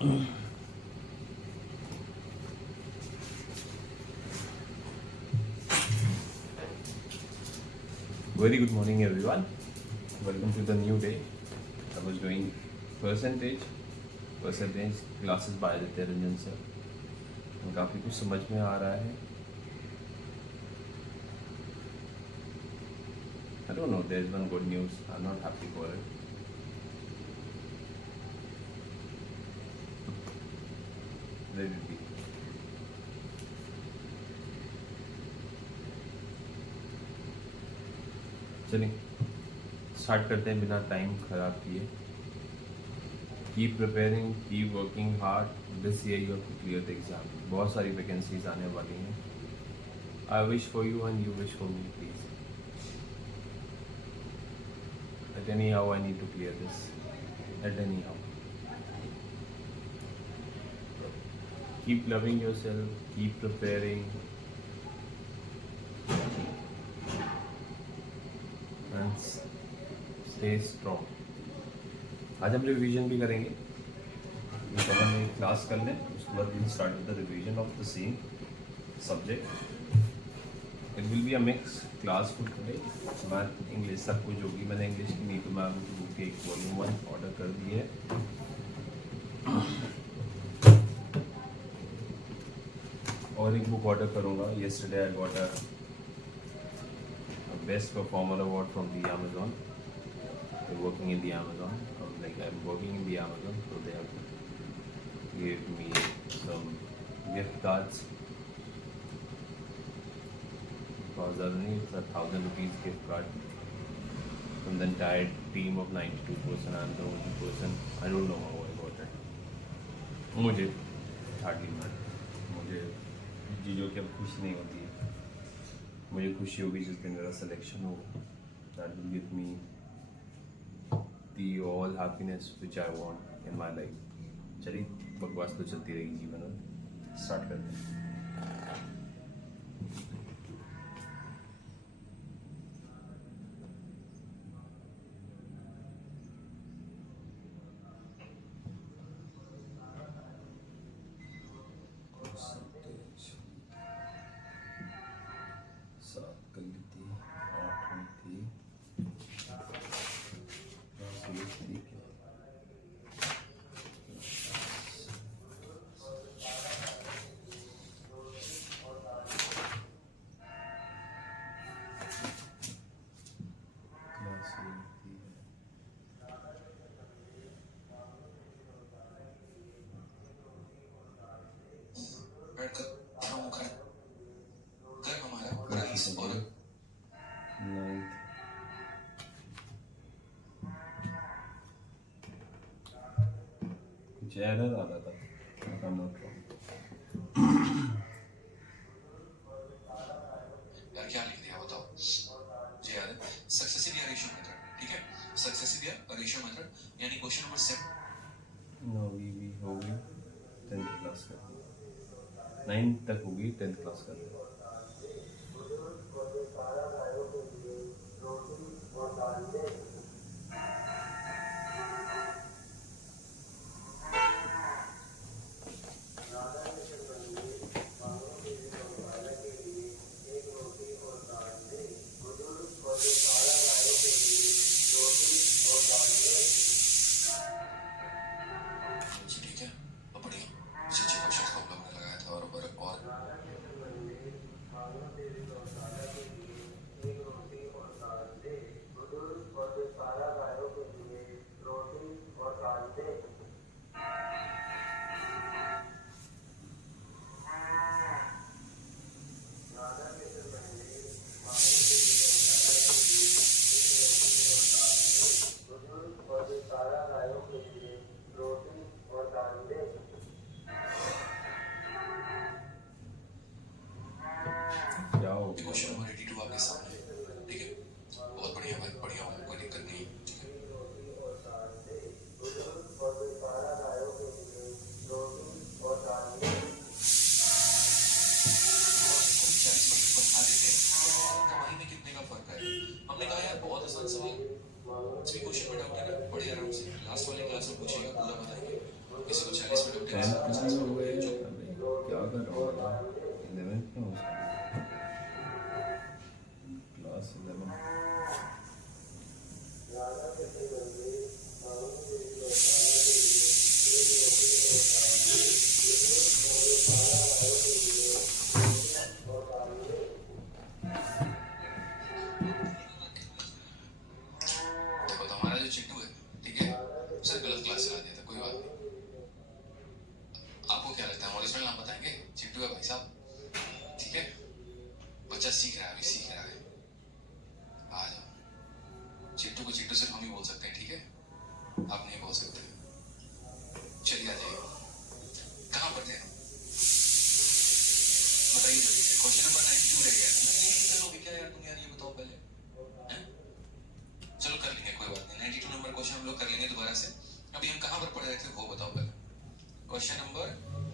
Very good morning, everyone. Welcome to the new day. I was doing percentage classes by Aditya Ranjan sir. काफ़ी कुछ समझ में आ रहा है. I don't know. There is one good news. I'm not happy for it. Let it be. चलिए start करते हैं बिना टाइम खराब किए. Keep preparing, keep working hard. This year you have to clear the exam. बहुत सारी vacancies आने वाली हैं. I wish for you and you wish for me please. At any how I need to clear this. At any how. Keep loving yourself. Keep preparing. And stay strong. आज हम revision भी करेंगे. पहले हम एक क्लास कर लें, उसके बाद we'll start with the revision of the same subject. It will be a mixed class for today. Math, English सब कुछ होगी. मैंने इंग्लिश की नीतू मैम की बुक एक वॉल्यूम 1 ऑर्डर कर दी है. और एक बुक ऑर्डर करूँगा. Yesterday I got a best performer award from the Amazon. I'm working in the Amazon. I'm working in the Amazon, so they have gave me some gift cards. Because it's a 1,000 rupees gift card from the entire team of 92 person. I'm the only person. I don't know how I got it. मुझे hardly matter. मुझे चीज़ों की अब खुशी नहीं होती है. मुझे खुशी होगी जिस दिन मेरा सिलेक्शन हो. That will give me the all happiness which I want in my life. चलिए बकवास तो चलती रहेगी जीवन में. स्टार्ट करते हैं. कुछ एरर आ रहा था. यार क्या लिख दिया बताओ. जी यार सक्सेसिव या रेशियो मेथड. ठीक है, सक्सेसिव या रेशियो मेथड यानी क्वेश्चन नंबर 7. नो भी हो गई 10th क्लास का. 9th तक होगी 10th क्लास का. ठीक है, अब बढ़िया. अच्छे क्वेश्चन हम लोगों ने लगाया था और क्वेश्चन नंबर 82 आपके सामने. ठीक है, बहुत बढ़िया भाई, बढ़िया हूँ, कोई दिक्कत नहीं. ठीक है, कमाई में कितने का फर्क है. हमने कहा यार बहुत आसान सवाल. क्वेश्चन में डाउट है ना, बड़े आराम से लास्ट वाले क्लास में पूछिएगा, पूरा बताएंगे. किसी को 40 टेंथ में हुए अबे क्या कर रहा हूँ बता 11th में हूँ क्लास 11 देखो तो हमारा जो चिट्टू है, ठीक है, उसे गलत क्लास चला दिया था, कोई बात नहीं। आपको क्या लगता है हम ओरिजिनल नाम बताएंगे? चिट्टू है भाई साहब, ठीक है, बच्चा सीख रहा है, अभी सीख रहा है। आ जाओ, चिट्टू को चिट्टू सिर्फ हम ही बोल सकते हैं, ठीक है, आप नहीं बोल सकते। चलिए आ जाइए, कहाँ पर थे हम? बताइए जल्दी से। क्वेश्चन नंबर 92 रह गया था। नहीं चलोगे क्या यार तुम, यार ये बताओ पहले, हैं? चलो कर लेंगे, कोई बात नहीं। 92 नंबर क्वेश्चन हम लोग कर लेंगे दोबारा से। अभी हम कहाँ पर पढ़ रहे थे वो बताओ पहले। क्वेश्चन नंबर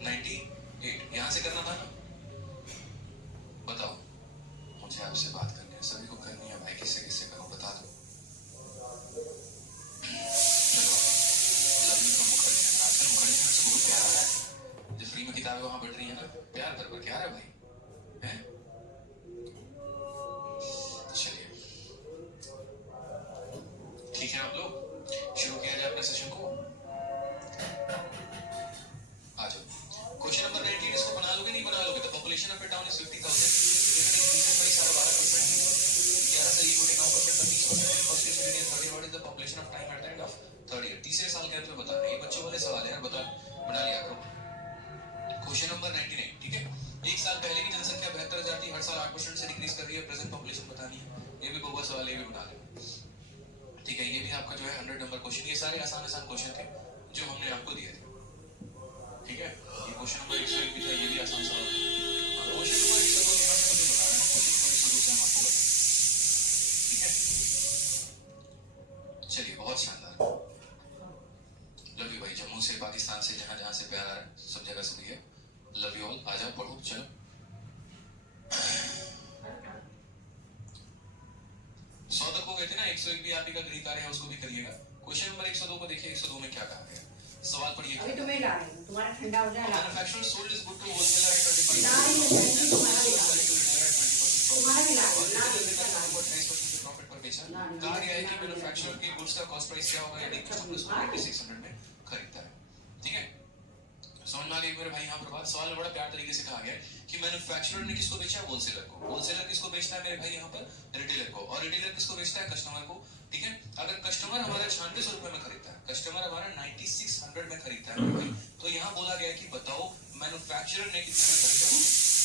98 यहाँ से करना था ना? बताओ, मुझे आपसे बात करनी है, सभी को करनी है भाई, किससे किससे करूं बता दो। चलो, love you from Mukherjee Nagar. आजकल मुखर्जी नगर से बहुत प्यार आ रहा है, जो फ्री में किताबें वहां बढ़ रही है ना, प्यार भर भर के आ रहा है भाई, हैं? तो चलिए ठीक है, आप लोग शुरू किया जाए अपने सेशन को। आ जाओ, क्वेश्चन नंबर 19 इसको बना लोगे नहीं बना लोगे? The population of A town is 50,000, लेकिन इंक्रीज बाय 12%, 11 से equal 9%, 20% first year second year third year. What is the population of time at the end of third year? तीसरे साल के अंत में बताना है। ये बच्चों वाले सवाल है यार, बता बना लिया करो। क्वेश्चन नंबर 99, ठीक है, एक साल पहले की जनसंख्या 72,000 थी, हर साल 8% से डिक्रीज कर रही है, प्रेजेंट पॉपुलेशन बतानी है। ये भी बहुत सवाल, ये भी बना लेना, ठीक है। ये भी आपका जो है 100 नंबर क्वेश्चन। ये सारे आसान आसान क्वेश्चन थे जो हमने आपको दिए थे, ठीक है। ये क्वेश्चन नंबर 101 भी था, ये भी आसान सवाल था। क्वेश्चन नंबर 102 यहाँ से मुझे बता रहा है, क्वेश्चन नंबर 102 से हम आपको बताएं, ठीक है। चलिए, बहुत शानदार। लव यू भाई, जम्मू से, पाकिस्तान से, जहां जहां से प्यार आ रहा है सब जगह से दिए, लव यू ऑल। आ जाओ पढ़ो, चलो। 100 तक हो गए थे ना, 101 भी आप ही का गृह कार्य है, उसको भी करिएगा। क्वेश्चन नंबर 102 को देखिए, 102 में क्या कहा गया, सवाल पढ़िए। अभी तुम्हें ला रही हूँ, तुम्हारा ठंडा हो जाए। Manufacturer sold is good to wholesaler at 25%, तुम्हारा भी ला रही हूँ। प्रॉफिट पर बेचा। कहा गया है कि मैन्युफैक्चरर की गुड्स का कॉस्ट प्राइस क्या होगा यदि कस्टमर उसको 9600 में खरीदता है, ठीक है। समझ में आ गई मेरे भाई? यहाँ पर बात, सवाल बड़ा प्यार तरीके से कहा गया है कि मैन्युफैक्चरर ने किसको बेचा? होलसेलर को। होलसेलर किसको बेचता है मेरे भाई यहाँ पर? रिटेलर को। और रिटेलर किसको बेचता है? कस्टमर को, ठीक है। अगर कस्टमर हमारा 9600 रुपए में खरीदता है, कस्टमर हमारा 9600 में खरीदता है मेरे भाई, तो यहाँ बोला गया कि बताओ मैन्युफैक्चरर ने कितने में खरीदा।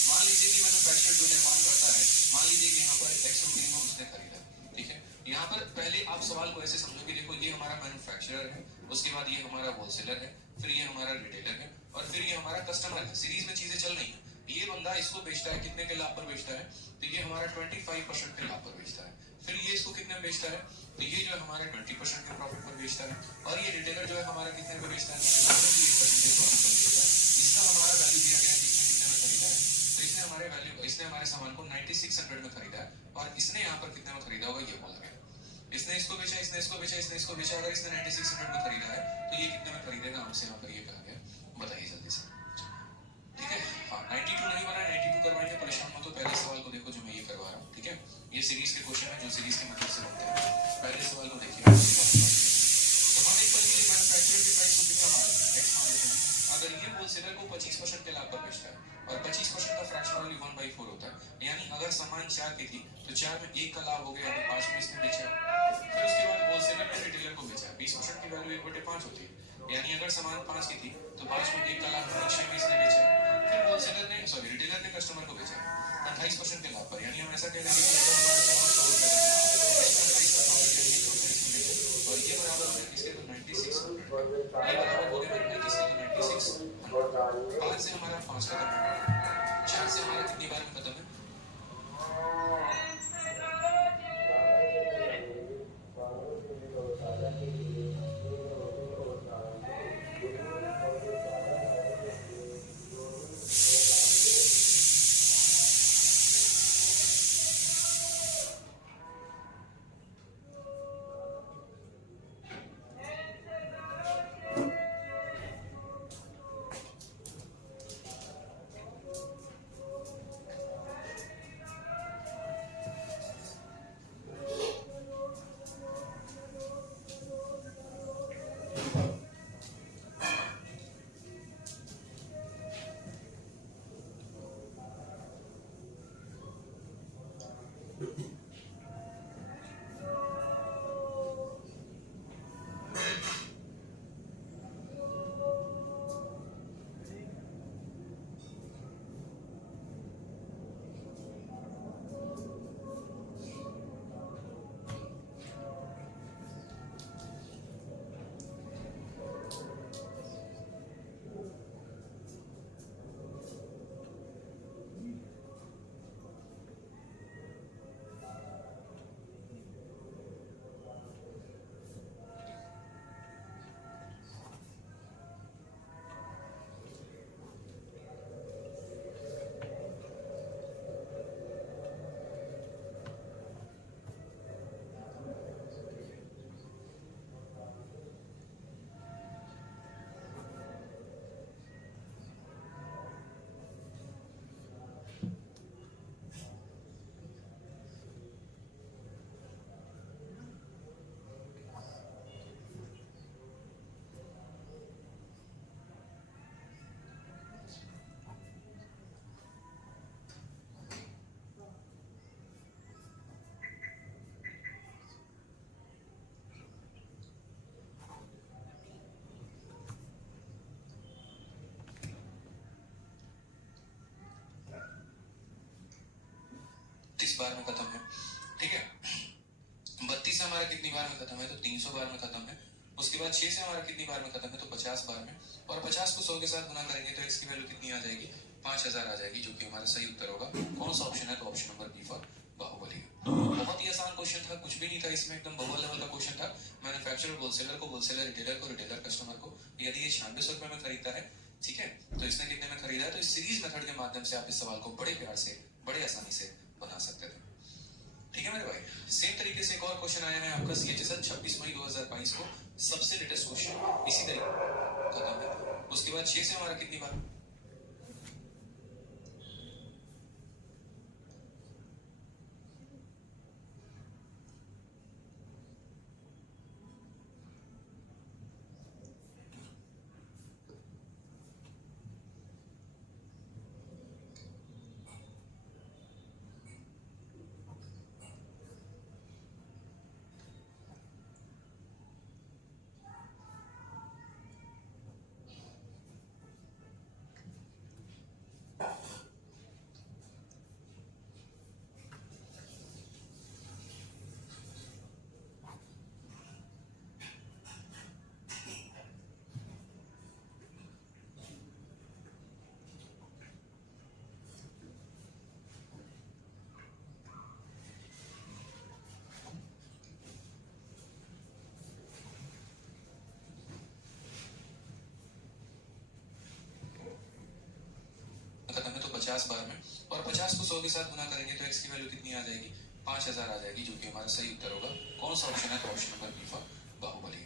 मान लीजिए कि मैन्युफैक्चरर जो निर्माण करता है, मान लीजिए कि यहाँ पर एक्स में उसने खरीदा, ठीक है। यहाँ पर पहले आप सवाल को ऐसे समझो कि देखो ये हमारा मैन्युफैक्चरर है, उसके बाद ये हमारा होलसेलर है, फिर ये हमारा रिटेलर है, और फिर ये हमारा कस्टमर है। सीरीज में चीजें चल रही हैं। ये बंदा इसको बेचता है, कितने के लाभ पर बेचता है? तो ये हमारा 25% के लाभ पर बेचता है। फिर ये इसको कितने में बेचता है? तो ये जो है हमारा 20% के प्रॉफिट पर बेचता है। और ये रिटेलर जो है हमारा कितने में बेचता है? 28% के प्रॉफिट पर बेचता है। इसका हमारा वैल्यू दिया गया है कि इसने कितने में खरीदा है। तो इसने हमारे सामान को 9600 में खरीदा है, और इसने यहाँ पर कितने में खरीदा होगा ये बोला गया। इसने इसको बेचा, इसने इसको बेचा, इसने इसको बेचा। अगर इसने 9600 में खरीदा है तो ये कितने में खरीदेगा? हमसे यहाँ पर ये कहा गया, बताइए जल्दी से, ठीक है। हाँ, 92 नहीं बना, 92 करवाएंगे, परेशान मत हो। पहले सवाल को देखो जो मैं ये करवा रहा हूँ, ठीक है। ये सीरीज के क्वेश्चन है जो सीरीज के मतलब से बनते हैं। पहले सवाल को देखिए, तो हम एक बार ये मैन्युफैक्चरर की प्राइस को कितना मान लेते हैं? एक्स मान लेते हैं। अगर ये होलसेलर को 25% के लाभ पर बेचता है, और 25% का फ्रैक्शन वैल्यू 1/4 होता है, यानी अगर सामान 4 की थी तो 4 में 1 का लाभ हो गया, यानी 5 में इसने बेचा। फिर उसके बाद होलसेलर ने रिटेलर को बेचा, 20% की वैल्यू 1/5 होती है, यानी अगर सामान 5 की थी तो 5 में 1 का लाभ 6 में इसने बेचा। फिर होलसेलर ने रिटेलर ने कस्टमर को बेचा 28% के लाभ पर, यानी हम ऐसा कह रहे हैं कि अगर हमारा सामान 100 रुपए का था, इसमें 28 का प्रॉफिट यानी 1 रुपए इसमें बेचा, और ये बराबर हो गया किसके? तो 9600। ये बराबर हो गया मेरे भाई किसके? तो 9600। 5 से हमारा 5 खत्म है, 4 से हमारा कितनी बार में खत्म है? 32 बार में खत्म है, ठीक है। 32 से हमारा कितनी बार में खत्म है, तो 300 बार में खत्म है। उसके बाद 6 से हमारा कितनी बार में खत्म है, तो 50 बार में। और 50 को 100 के साथ गुना करेंगे तो x की वैल्यू कितनी आ जाएगी, 5000 आ जाएगी, जो कि हमारा सही उत्तर होगा। कौन सा ऑप्शन है, तो option number B for Baahubali. बहुत ही आसान क्वेश्चन था, कुछ भी नहीं था इसमें, एकदम बहु लेवल का क्वेश्चन था। मैन्युफैक्चरर होलसेलर को होलसेलर, रिटेलर को रिटेलर, कस्टमर को। यदि ये 9600 रुपए में खरीदता है, ठीक है, तो इसने कितने में खरीदा है। तो इस सीरीज मेथड के माध्यम से आप इस सवाल को बड़े प्यार से, बड़े आसानी से बना सकते थे, ठीक है मेरे भाई। सेम तरीके से एक और क्वेश्चन आया है आपका CHSL 26 मई 2022 को, सबसे लेटेस्ट क्वेश्चन इसी तरीके खत्म है। उसके बाद 6 से हमारा कितनी बार, खत्म है, तो 50 बार में। और 50 को 100 के साथ गुना करेंगे तो x की वैल्यू कितनी आ जाएगी, 5000 आ जाएगी, जो कि हमारा सही उत्तर होगा। कौन सा ऑप्शन है, तो option number B for Baahubali.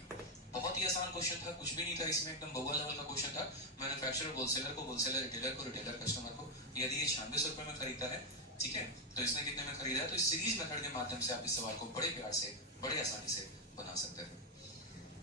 बहुत ही आसान क्वेश्चन था, कुछ भी नहीं था इसमें, एकदम बहु लेवल का क्वेश्चन था। मैन्युफैक्चरर होलसेलर को होलसेलर, रिटेलर को रिटेलर, कस्टमर को। यदि ये 9600 रुपए में खरीदता है, ठीक है, तो इसने कितने में खरीदा है। तो इस सीरीज मेथड के माध्यम से आप इस सवाल को बड़े प्यार से, बड़े आसानी से बना सकते हैं,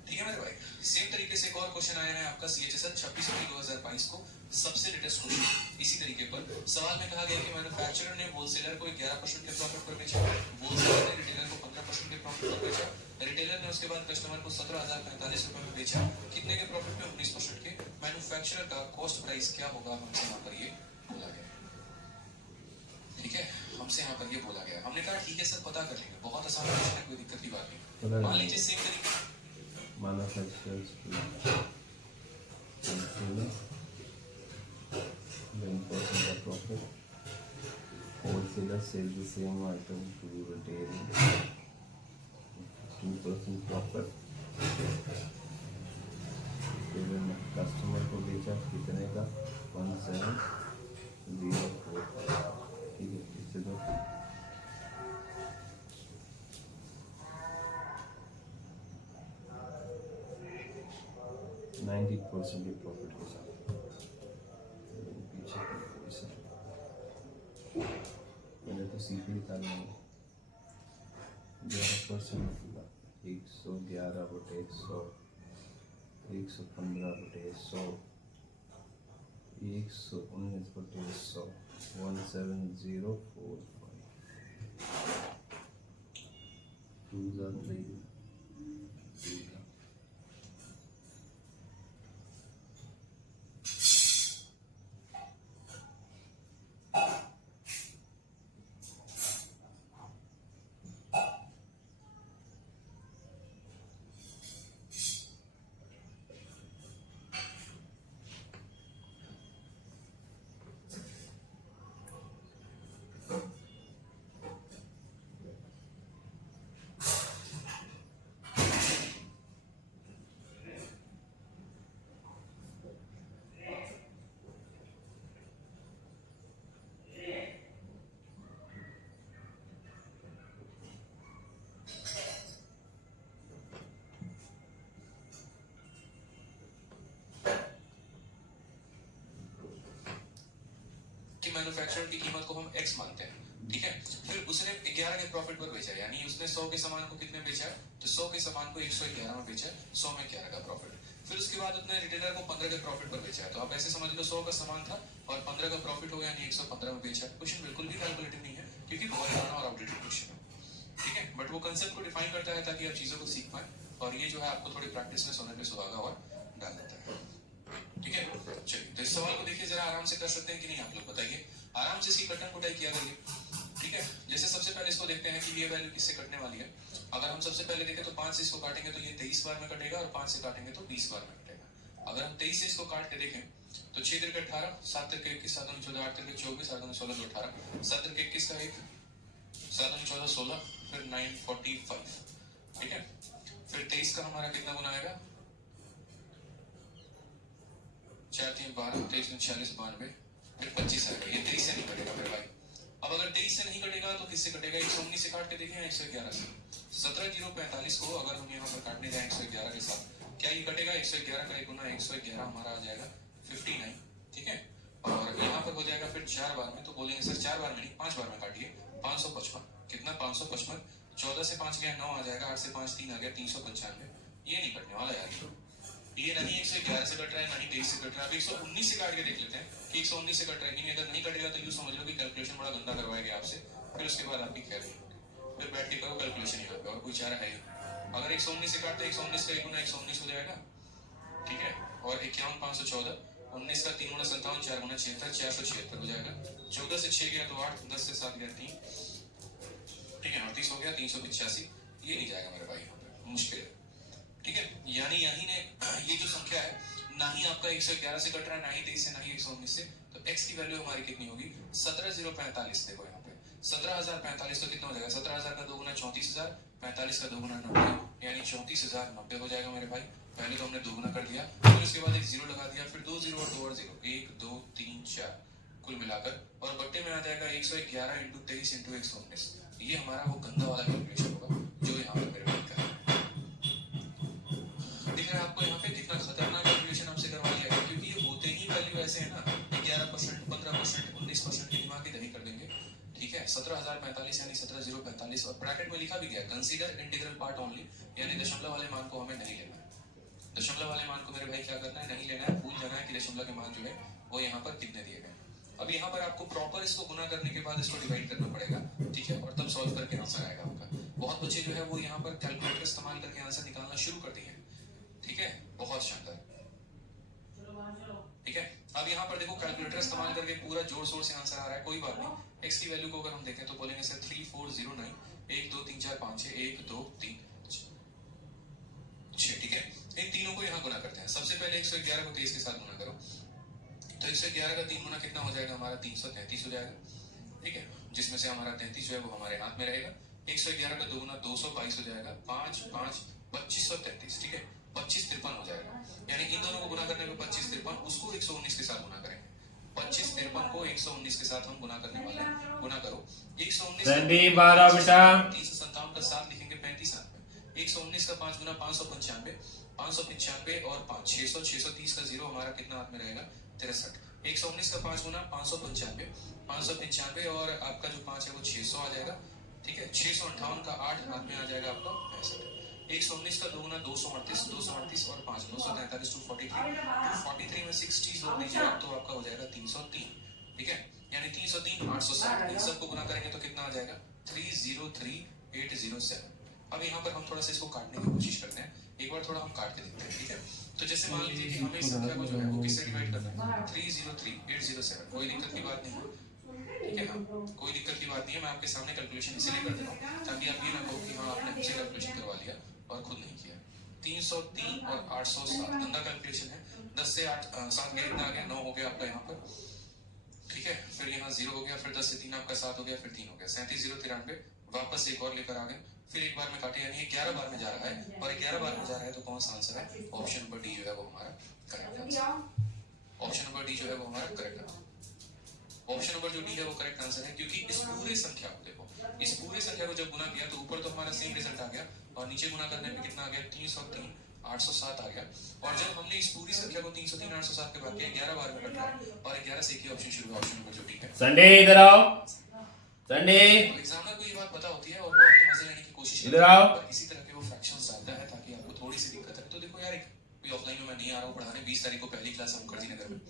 ठीक है मेरे भाई। सेम तरीके से एक और क्वेश्चन आया है आपका CHSL 26 मई 2022 को, सबसे लेटेस्ट क्वेश्चन इसी तरीके पर। सवाल में कहा गया कि मैन्युफैक्चरर ने होलसेलर को 11% के प्रॉफिट पर बेचा, होलसेलर ने रिटेलर को 15% के प्रॉफिट पर बेचा, रिटेलर ने उसके बाद कस्टमर को 17045 रुपए में बेचा, कितने के प्रॉफिट में, 19% के। मैन्युफैक्चरर का कॉस्ट प्राइस क्या होगा, हमसे यहाँ पर ये बोला गया, ठीक है, हमसे यहाँ पर ये बोला गया। हमने कहा ठीक है सर, पता कर लेंगे, बहुत आसान क्वेश्चन है, कोई दिक्कत की बात नहीं। मान लीजिए सेम तरीके manufacturers to consumer, 10% of profit. Wholesaler sells the same item to retailer, 15% profit. Retailer ने कस्टमर को बेचा कितने का, 1704, ठीक है, इससे तो 90% के प्रॉफिट के साथ पीछे की पोजीशन मैंने तो सीपी निकालना है, 11% होगा, 111/100, 115/100, 119/100, 17045। कि मैन्युफैक्चरर की कीमत को हम x मानते हैं, ठीक है। फिर उसने 11 के प्रॉफिट पर बेचा, यानी उसने 100 के सामान को कितने बेचा, तो 100 के सामान को 111 में बेचा, 100 में 11 का प्रॉफिट। फिर उसके बाद उसने रिटेलर को 15 के प्रॉफिट पर बेचा है, तो आप ऐसे समझ लो 100 का सामान था और 15 का प्रॉफिट हो गया, यानी 115 में बेचा। क्वेश्चन बिल्कुल भी कैलकुलेटिव नहीं है, क्योंकि बहुत पुराना और आउटडेटेड क्वेश्चन है, ठीक है। बट वो कंसेप्ट को डिफाइन करता है ताकि आप चीजों को सीख पाए, और ये जो है आपको थोड़ी प्रैक्टिस में सोने पे सुहागा और डाल देता है, ठीक है। चलिए, तो इस सवाल को देखिए जरा, आराम से कर सकते हैं कि नहीं, आप लोग बताइए। आराम से इसकी कटन कुटाई किया करिए, ठीक है। जैसे सबसे पहले इसको देखते हैं कि ये वैल्यू किससे कटने वाली है। अगर हम सबसे पहले देखें तो 5 से इसको काटेंगे तो ये 23 बार में कटेगा, और 5 से काटेंगे तो 20 बार में कटेगा। अगर हम 23 से इसको काट के देखें तो 6 तिरके 18, 7 तिरके 21, 7 दूनी 14, 8 तिरके 24, 8 दूनी 16, 18, 7 तिरके 21 का 1, 7 दूनी 14, 16, फिर 945, ठीक है। फिर 23 का हमारा कितना गुना आएगा, 4 3 12, 23 39 92, फिर 25 आएगा। ये 23 से नहीं कटेगा मेरे भाई। अब अगर 23 से नहीं कटेगा तो किससे कटेगा, 119 से काट के देखें, 111 से। 17,045 को अगर हम यहाँ पर काटने जाए 111 के साथ, क्या ये कटेगा, 111 का 1 गुना 111 हमारा आ जाएगा 59, ठीक है। और यहाँ पर हो जाएगा फिर 4 बार में, तो बोलेंगे सर 4 बार में नहीं 5 बार में काटिए, 555, कितना 555, 14 से 5 गया 9 आ जाएगा, 8 से 5 3 आ गया 395। ये नहीं कटने वाला यार, ये नहीं 111 से कट रहा है, नहीं 23 से कट रहा है। अब 119 से काट के देख लेते हैं कि 119 से कट रहा है कि नहीं। अगर नहीं कटेगा तो यूं समझ लो कि कैलकुलेशन बड़ा गंदा करवाएंगे आपसे, फिर उसके बाद आपकी खैर फिर बैठ के करो कैलकुलेशन यहाँ पे, और कोई चारा है ही। अगर 119 से काटते 119 का 1 गुना 119 हो जाएगा, ठीक है। और 51 514, 19 का 3 गुना 57, 4 गुना 76, 476 हो जाएगा। 14 से 6 गया तो 8, 10 से 7 गया 3, ठीक है। 38 हो गया 385। ये नहीं जाएगा मेरे भाई, यहाँ पे मुश्किल है, ठीक है। यानी यही ने ये जो संख्या है, ना ही आपका 111 से कट रहा है, ना ही 23 से, ना ही 119 से, तो x की वैल्यू हमारी कितनी होगी, 17,045। देखो यहाँ पे 17,045 तो कितना हो जाएगा, 17,000 का 2 गुना 34,000, 45 का 2 गुना 90, यानी 34,090 हो जाएगा मेरे भाई। पहले तो हमने 2 गुना कर दिया, फिर उसके बाद एक 0 लगा दिया, फिर 2 0 और 2 और 0, 1 2 3 4 कुल मिलाकर, और बट्टे में आ जाएगा 111 इंटू 23 इंटू 119। ये हमारा वो गंदा वाला कैलकुलेशन होगा जो यहाँ पर मेरे भाई का है। दिख रहा है आपको यहाँ पे कितना खतरनाक कैलकुलेशन आपसे करवा लिया है, क्योंकि ये होते ही वैल्यू ऐसे है ना, 11%, 15%, 19% की दिमाग की दही कर देंगे, ठीक है। 17,045 यानी 17,045, और ब्रैकेट में लिखा भी गया कंसीडर इंटीग्रल पार्ट ओनली, यानी दशमलव वाले मान को हमें नहीं लेना है। दशमलव वाले मान को मेरे भाई क्या करना है, नहीं लेना है, भूल जाना है कि दशमलव के मान जो है वो यहाँ पर कितने दिए गए। अब यहाँ पर आपको प्रॉपर इसको गुना करने के बाद इसको डिवाइड करना पड़ेगा, ठीक है, और तब सॉल्व करके आंसर आएगा आपका। बहुत बच्चे जो है वो यहाँ पर कैलकुलेटर इस्तेमाल करके आंसर निकालना शुरू कर दिए, ठीक है, बहुत शानदार, ठीक है। अब यहाँ पर देखो कैलकुलेटर इस्तेमाल करके पूरा जोड़ शोर से आंसर आ रहा है, कोई बात नहीं। x की वैल्यू को अगर हम देखें तो बोलेंगे सर 3409, 1 2 3 4 5 6, 1 2 3 6, ठीक है। इन तीनों को यहाँ गुना करते हैं। सबसे पहले 111 को 23 के साथ गुना करो, तो 111 का 3 गुना कितना हो जाएगा हमारा, 333 हो जाएगा, ठीक है, जिसमें से हमारा 33 जो है वो हमारे हाथ में रहेगा। 111 का 2 गुना 222 हो जाएगा, 5 5 2533, ठीक है, 25 53 हो जाएगा। यानी इन दोनों को गुना करने में 25 53, उसको 119 के साथ गुना करेंगे। 25 53 को 119 के साथ हम गुना करने वाले हैं, गुना करो 119 संदीप बारा बेटा 357 का 7 लिखेंगे 35 हाथ में, 119 का 5 गुना 595, 595 और 5 600, 630 का 0 हमारा कितना हाथ में रहेगा, 63। 119 का 5 गुना 595, 595 और आपका जो 5 है वो 600 आ जाएगा, ठीक है। 658 का 8 हाथ में आ जाएगा आपका 65। 119 का 2 गुना 238, 238 और 5 243, 243 में 60 जोड़ दीजिए तो आपका हो जाएगा 303, ठीक है। यानी 303 860, इन सबको गुना करेंगे तो कितना आ जाएगा, 303807। अब यहाँ पर हम थोड़ा सा इसको काटने की कोशिश करते हैं, एक बार थोड़ा हम काट के देखते हैं, ठीक है। तो जैसे मान लीजिए कि हमें इस संख्या को जो है वो किससे डिवाइड करना है, 303807, कोई दिक्कत की बात नहीं है, ठीक है। हाँ, कोई दिक्कत की बात नहीं है, मैं आपके सामने कैलकुलेशन इसलिए कर दे रहा हूँ ताकि आप ये ना कहो कि हाँ आपने मुझसे कैलकुलेशन करवा लिया और खुद नहीं किया। 303 और 807 गंदा कैलकुलेशन है, 10 से 7 गया, इतना आ गया, 9 हो गया आपका यहाँ पर, ठीक है। फिर यहाँ 0 हो गया, फिर 10 से 3 आपका 7 हो गया, फिर 3 हो गया, 37,093, वापस एक और लेकर आ गए, फिर एक बार में काटे, यानी 11 बार में जा रहा है, और 11 बार में जा रहा है तो कौन सा आंसर है, ऑप्शन नंबर डी जो है वो हमारा correct answer. Option number D जो है वो हमारा करेक्ट आंसर। ऑप्शन नंबर जो डी है वो करेक्ट आंसर है, क्योंकि इस पूरे संख्या को देखो, इस पूरे संख्या को जब गुना किया तो ऊपर तो हमारा सेम रिजल्ट आ गया, और नीचे गुना करने पे कितना आ गया, 303 807 आ गया। और जब हमने इस पूरी संख्या को 303 807 के बाद किया, 11 बार में कट रहा है, और 11 से एक ही ऑप्शन शुरू हुआ, ऑप्शन नंबर जो डी है। संडे इधर आओ, संडे तो एग्जामिनर को ये बात पता होती है और वो आपके मजे लेने की कोशिश इधर आओ। और इसी तरह के वो फ्रैक्शंस डालता है ताकि आपको थोड़ी सी दिक्कत है। तो देखो यार, कोई ऑफलाइन में मैं नहीं आ रहा हूँ पढ़ाने, 20 तारीख को पहली क्लास है मुखर्जी नगर में,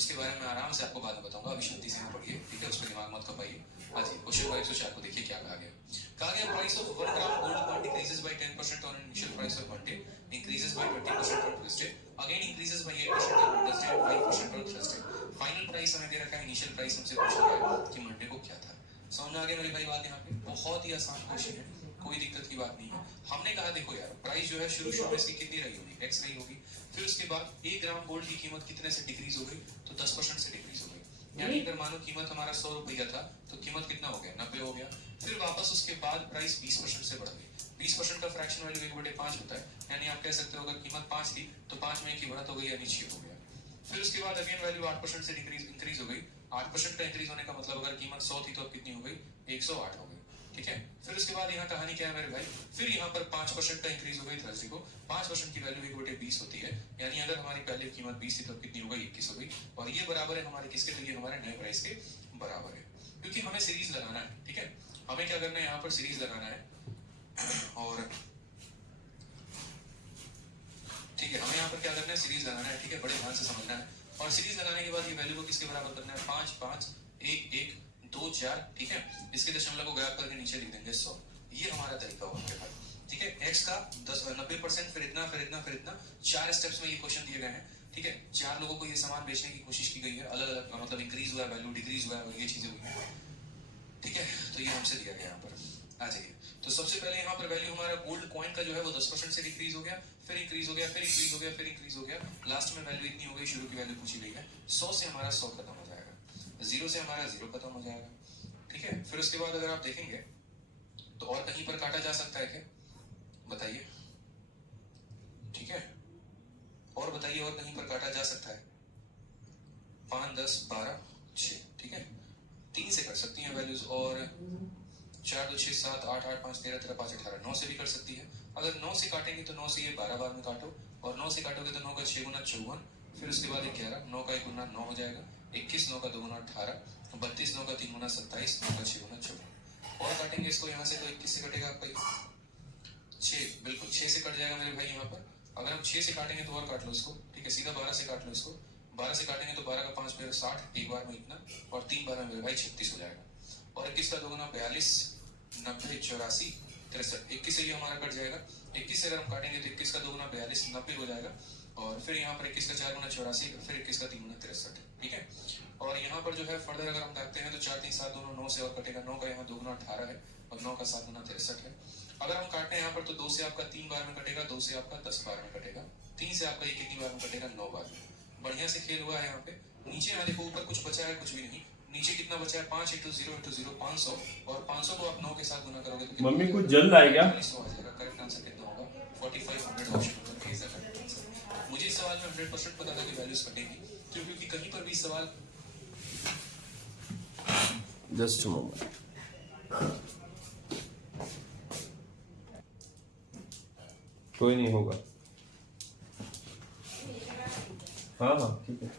उसके बारे में आराम से आपको बाद में बताऊंगा, अभी शांति से पढ़िए, ठीक है, उस पर दिमाग मत खपाइए। आज क्वेश्चन नंबर 104 को देखिए क्या कहा गया। कहा गया price of 1 gram gold coin decreases by 10% on initial price of Monday, increases by 20% on Tuesday, again increases by 8% on Wednesday and 5% on Thursday. Final price हमें दे रखा है, इनिशियल प्राइस हमसे पूछा गया कि मंडे को क्या था। समझ आ गया मेरे भाई बात? यहाँ पे बहुत ही आसान क्वेश्चन है, कोई दिक्कत की बात नहीं है। हमने कहा देखो यार, प्राइस जो है शुरू में इसकी कितनी रही होगी, एक्स रही होगी, फिर उसके बाद 1 ग्राम गोल्ड की कीमत कितने से डिक्रीज हो गई, तो 10% से डिक्रीज हो गई, यानी अगर मानो कीमत हमारा 100 रुपया था तो कीमत कितना हो गया, 90 हो गया। फिर वापस उसके बाद प्राइस 20% से बढ़ गई, 20% का फ्रैक्शन वैल्यू 1/5 होता है, यानी आप कह सकते हो अगर कीमत 5 थी तो 5 में की बढ़त हो गई, यानी 6 हो गया। फिर उसके बाद अगेन वैल्यू 8% से इंक्रीज हो गई, 8% का इंक्रीज होने का मतलब अगर कीमत 100 थी तो अब कितनी हो गई, 108 हो गई, ठीक है। फिर उसके बाद यहाँ कहानी क्या है मेरे भाई, फिर यहाँ पर 5% का इंक्रीज हो गई थर्सडे को, 5% की वैल्यू 1/20 होती है, यानी अगर हमारी पहले कीमत 20 थी तो कितनी हो गई, 21 हो गई, और ये बराबर है हमारे किसके, तो ये हमारे नए प्राइस के बराबर है, क्योंकि हमें सीरीज लगाना है, ठीक है। हमें क्या करना है, यहाँ पर सीरीज लगाना है, और ठीक है, हमें यहाँ पर क्या करना है, सीरीज लगाना है, ठीक है, बड़े ध्यान से समझना है। और सीरीज लगाने के बाद ये वैल्यू को किसके बराबर करना है, 5 5 1 1 2 4, ठीक है। इसके दशमलव को गैप करके नीचे लिख देंगे 100, ये हमारा तरीका होगा मेरे भाई, ठीक है। x का 90%, फिर इतना, फिर इतना, फिर इतना, 4 स्टेप्स में ये क्वेश्चन दिए गए हैं, ठीक है। 4 लोगों को ये सामान बेचने की कोशिश की गई है, अलग अलग मतलब इंक्रीज हुआ है वैल्यू, डिक्रीज हुआ है, और ये चीजें हुई है, ठीक है। तो ये हमसे दिया गया यहाँ पर, आ जाइए। तो सबसे पहले यहाँ पर वैल्यू हमारा गोल्ड कॉइन का जो है वो 10% से डिक्रीज हो गया, फिर इंक्रीज हो गया, फिर इंक्रीज हो गया, फिर इंक्रीज हो गया, लास्ट में वैल्यू इतनी हो गई, शुरू की वैल्यू पूछी गई है, 100 से हमारा 100 खत्म हो जाएगा, 0 से हमारा 0 खत्म हो जाएगा, ठीक है। फिर उसके बाद अगर आप देखेंगे तो और कहीं पर काटा जा सकता है क्या, बताइए, ठीक है, और बताइए और कहीं पर काटा जा सकता है, 5 10 12 6, ठीक है, 3 से कर सकती हैं वैल्यूज, और 4 2 6 7 8 8 5 13 13 5 18, 9 से भी कर सकती है। अगर 9 से काटेंगे तो 9 से ये 12 बार में काटो, और 9 से काटोगे तो 9 का 6 गुना 54, फिर उसके बाद 11, 9 का 1 गुना 9 हो जाएगा, 21, 9 का 2 गुना 18, 32, 9 का 3 गुना 27, 9 का 6 गुना 54। और काटेंगे इसको यहाँ से तो 21 से कटेगा आपका 6, बिल्कुल 6 से कट जाएगा मेरे भाई यहाँ पर। अगर हम 6 से काटेंगे तो और काट लो इसको, ठीक है, सीधा 12 से काट लो इसको, 12 से काटेंगे तो 12 का 5 पेड़ 60, एक बार में इतना, और 3 बार में मेरे भाई 36 हो जाएगा, और 21 का 2 गुना 42, 90 84 63, 21 से भी हमारा कट जाएगा, 21 से अगर हम काटेंगे तो 21 का 2 गुना 42 90 हो जाएगा, और फिर यहाँ पर 21 का 4 गुना 84, फिर 21 का 3 गुना 63, ठीक है। और यहाँ पर जो है फर्दर अगर हम देखते हैं तो 4 3 7 दोनों 9 से और कटेगा, 9 का यहाँ 2 गुना 18 है, और 9 का 7 गुना 63 है। अगर हम काटते हैं यहाँ पर तो 2 से आपका 3 बार में कटेगा, 2 से आपका 10 बार में कटेगा, 3 से आपका एक बार में कटेगा, 9 बार में। बढ़िया से खेल हुआ है यहाँ पे। नीचे यहाँ देखो ऊपर कुछ बचा है, कुछ भी नहीं, नीचे कितना बचा है, 5 × 0 × 0 500, और 500 को आप 9 के साथ गुना करोगे तो मम्मी कुछ जल्द आए क्या? 4500 आ जाएगा। करेक्ट आंसर कितना होगा, 4500, option number A is the correct answer. मुझे इस सवाल में 100% पता था कि वैल्यूज कटेंगी, क्योंकि कहीं पर भी सवाल जस्ट मोमेंट, कोई नहीं होगा, हाँ हाँ ठीक है।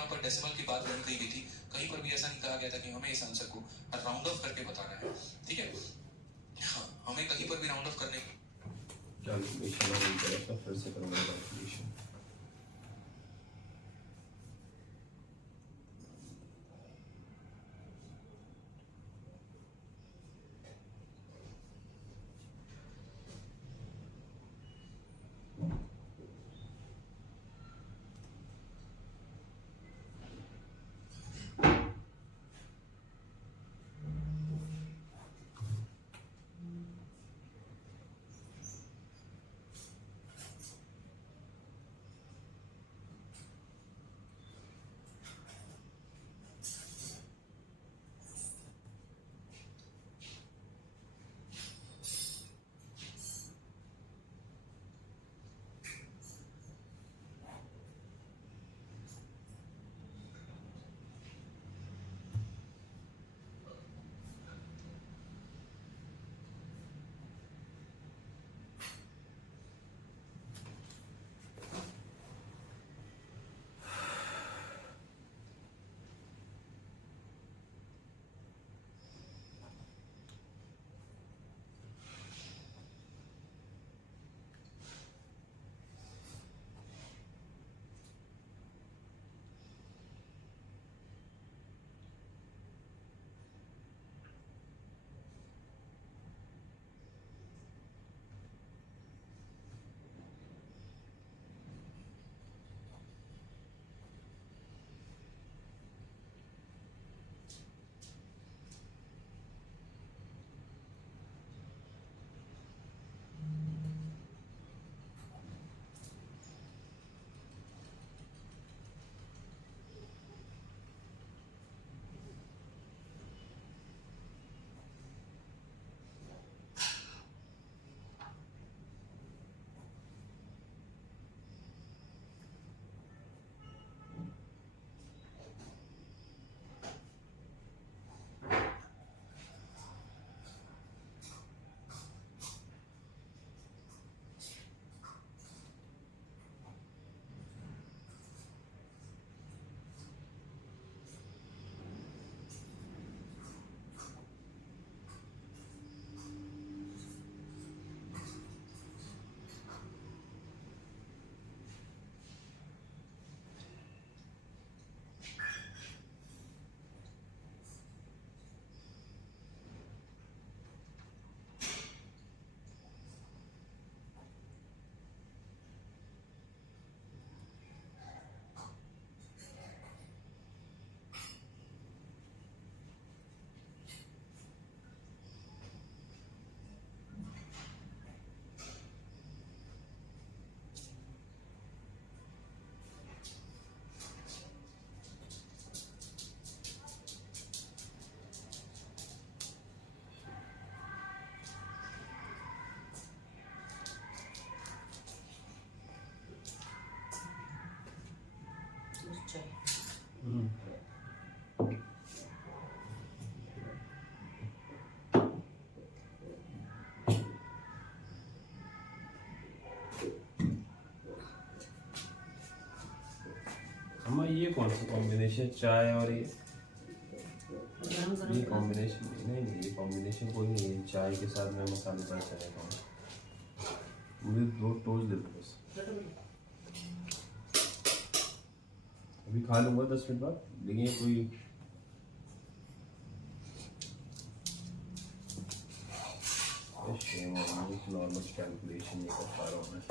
यहाँ पर डेसिमल की बात नहीं कही गई थी, कहीं पर भी ऐसा नहीं कहा गया था कि हमें इस आंसर को राउंड ऑफ करके बताना है, ठीक है। हाँ, हमें कहीं पर भी राउंड ऑफ करने कैलकुलेशन और इंटरेस्ट फिर से करूँगा कैलकुलेशन। अम्मा ये कौन सी कॉम्बिनेशन, चाय और ये कॉम्बिनेशन नहीं, ये कॉम्बिनेशन कोई नहीं है। चाय के साथ मैं मसालेदार चाय खाऊंगा। मुझे 2 टोस्ट दे दो बस, अभी खा लूंगा 10 मिनट बाद। लेकिन ये कोई नॉर्मल कैलकुलेशन नहीं कर पा रहा हूँ मैं।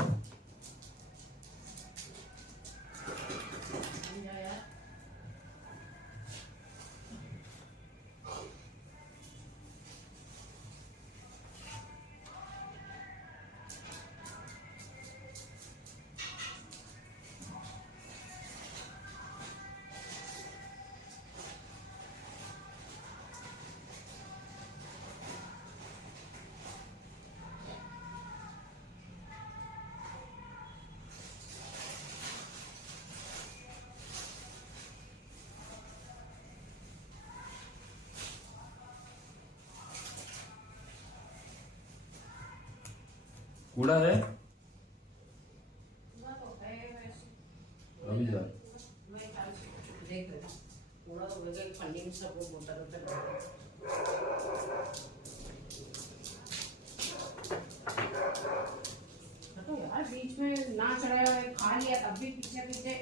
कूड़ा है अभी जा इन सब लोग उधर उधर तो यार बीच में नाच रहे हो खा लिया तब भी पीछे पीछे